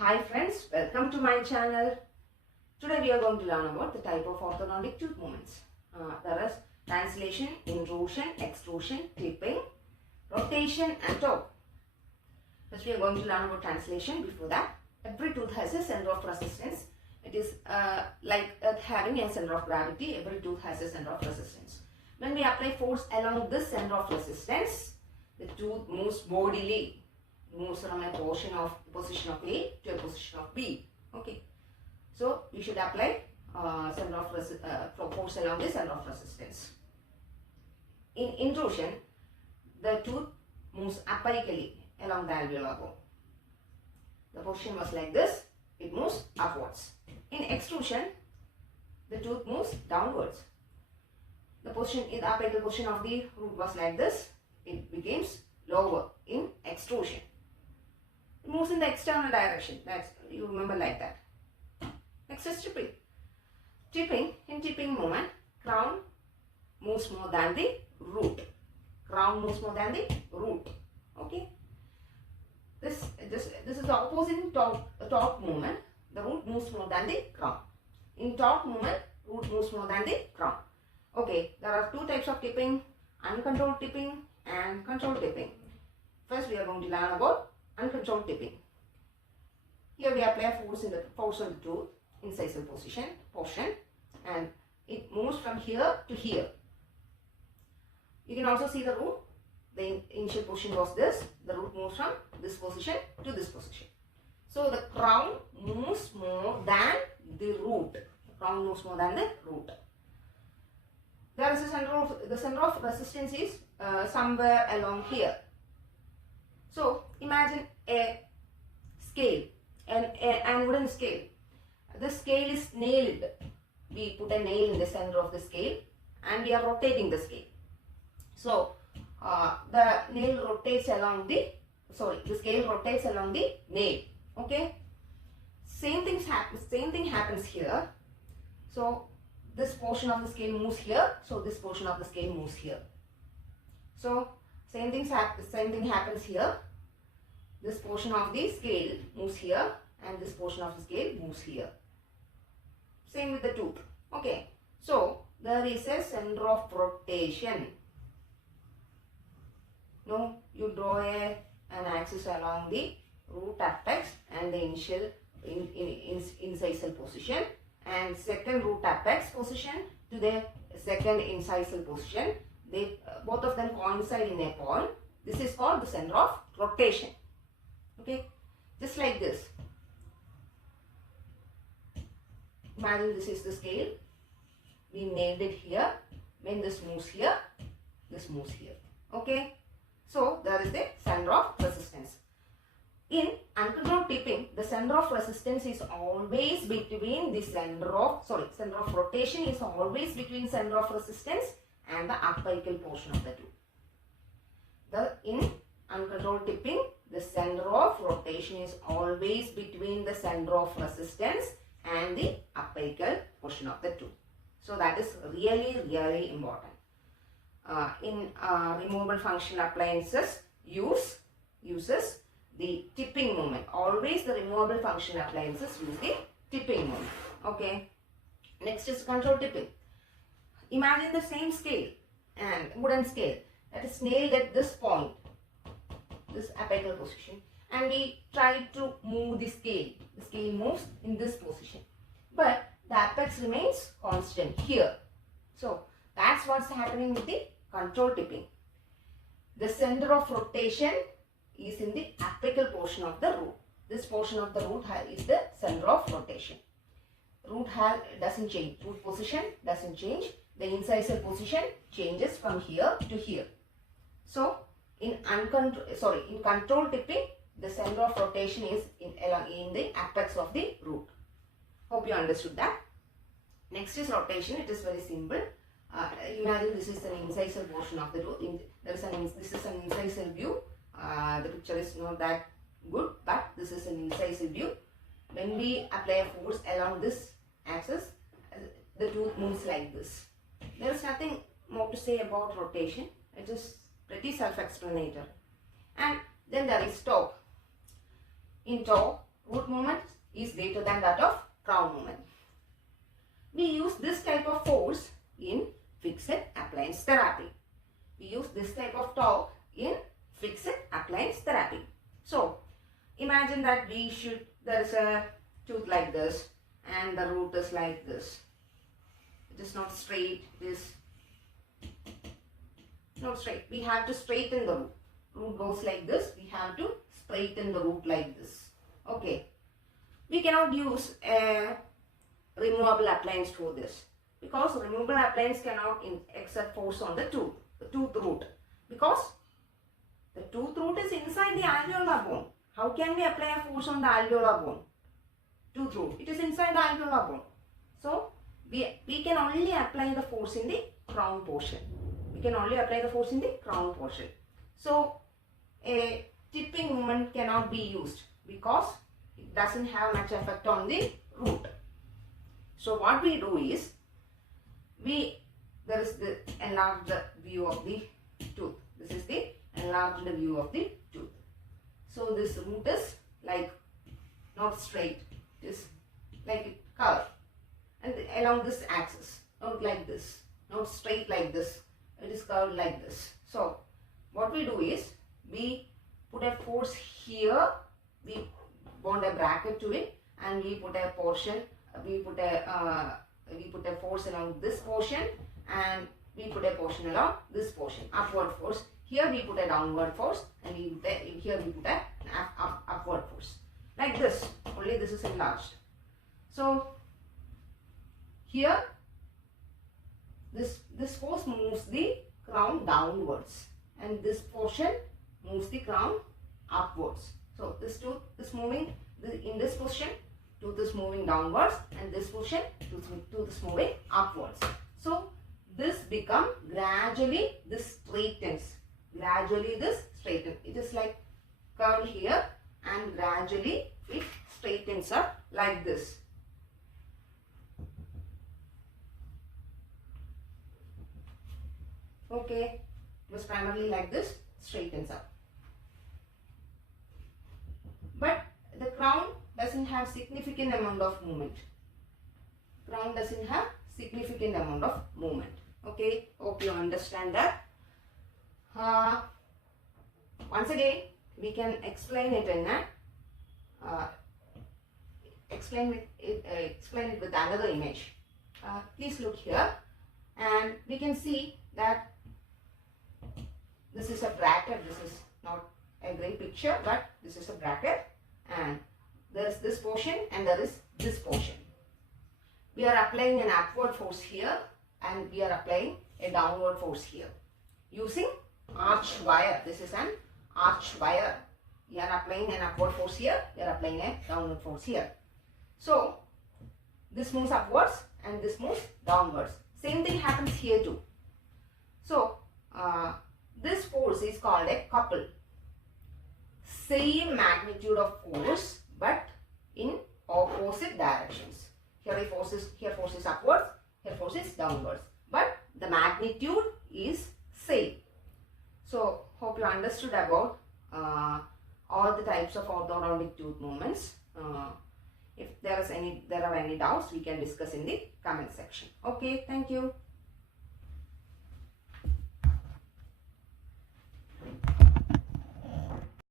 Hi friends, welcome to my channel. Today we are going to learn about the type of orthodontic tooth movements. There is translation, intrusion, extrusion, clipping, rotation and torque. First we are going to learn about translation. Before that, every tooth has a center of resistance. It is like having a center of gravity. Every tooth has a center of resistance. When we apply force along this center of resistance, the tooth moves bodily. Moves from a position of A to a position of B. Okay, so we should apply force along the center of resistance. In intrusion, the tooth moves apically along the alveolar bone. The position was like this; it moves upwards. In extrusion, the tooth moves downwards. The position in the apical position of the root was like this; it becomes lower in extrusion. It moves in the external direction. That's, you remember, like that. Next is tipping. In tipping movement, crown moves more than the root. Crown moves more than the root. Okay. This is the opposite torque movement. The root moves more than the crown. In torque movement, root moves more than the crown. Okay. There are two types of tipping: uncontrolled tipping and controlled tipping. First, we are going to learn about uncontrolled tipping. Here we apply force on the tooth, incisal portion, and it moves from here to here. You can also see the root. The initial position was this. The root moves from this position to this position. So the crown moves more than the root. The crown moves more than the root. There is the center of resistance is somewhere along here. So imagine a scale, an wooden scale. The scale is nailed. We put a nail in the center of the scale and we are rotating the scale. So the nail rotates along the scale rotates along the nail. Okay. Same thing happens here. So this portion of the scale moves here. So this portion of the scale moves here. So same thing happens here. This portion of the scale moves here and this portion of the scale moves here. Same with the tooth. Okay. So there is a center of rotation. Now you draw an axis along the root apex and the initial incisal position, and second root apex position to the second incisal position. Both of them coincide in a point. This is called the center of rotation. Okay, just like this. Imagine this is the scale. We nailed it here. When this moves here, this moves here. Okay, so there is the center of resistance. In uncontrolled tipping, the center of resistance is always between the center of rotation is always between center of resistance and the apical portion of the tooth. In uncontrolled tipping, the center of rotation is always between the center of resistance and the apical portion of the tooth. So that is really important. In removable functional appliances uses the tipping movement. Always the removable functional appliances use the tipping movement. Okay. Next is controlled tipping. Imagine the same scale and wooden scale that is nailed at this point, this apical position, and we try to move the scale. The scale moves in this position, but the apex remains constant here. So that's what's happening with the control tipping. The center of rotation is in the apical portion of the root. This portion of the root is the center of rotation. Root doesn't change. Root position doesn't change. The incisal position changes from here to here. So in controlled tipping, the center of rotation is in the apex of the root. Hope you understood that. Next is rotation. It is very simple. Imagine this is an incisal portion of the tooth. This is an incisal view. The picture is not that good, but this is an incisal view. When we apply a force along this axis, the tooth moves like this. There is nothing more to say about rotation. It is pretty self-explanatory. And then there is torque. In torque, root movement is greater than that of crown movement. We use this type of force in fixed appliance therapy. We use this type of torque in fixed appliance therapy. So, imagine that there is a tooth like this and the root is like this. It is not straight, it is not straight. We have to straighten the root. Root goes like this, we have to straighten the root like this. Okay. We cannot use a removable appliance for this, because removable appliance cannot exert force on the tooth root, because the tooth root is inside the alveolar bone. How can we apply a force on the alveolar bone? Tooth root, it is inside the alveolar bone. So, we can only apply the force in the crown portion. We can only apply the force in the crown portion. So, a tipping movement cannot be used because it doesn't have much effect on the root. So, what we do is, there is the enlarged view of the tooth. This is the enlarged view of the tooth. So, this root is like not straight, it is like a curve, and along this axis, not like this, not straight like this, it is curved like this. So, what we do is, we put a force here, we bond a bracket to it, and we put a portion, we put a force along this portion, and we put a portion along this portion, upward force. Here we put a downward force, and here we put an upward force. Like this, only this is enlarged. So, here, this force moves the crown downwards, and this portion moves the crown upwards. So, this tooth is moving in this position, tooth is moving downwards, and this position, tooth is moving upwards. So, this become gradually, this straightens. Gradually this straightens. It is like curved here, and gradually it straightens up like this. Okay, it was primarily like this, straightens up. But the crown doesn't have significant amount of movement. Crown doesn't have significant amount of movement. Okay, hope you understand that. Once again, we can explain it in explain it with another image. Please look here, and we can see that this is a bracket. This is not a great picture, but this is a bracket, and there is this portion and there is this portion. We are applying an upward force here, and we are applying a downward force here using arch wire. This is an arch wire. We are applying an upward force here, we are applying a downward force here. So, this moves upwards and this moves downwards. Same thing happens here too. So, this force is called a couple. Same magnitude of force, but in opposite directions. Here force is upwards, here force is downwards. But the magnitude is same. So, hope you understood about all the types of orthodontic tooth movements. If there are any doubts, we can discuss in the comment section. Okay, thank you.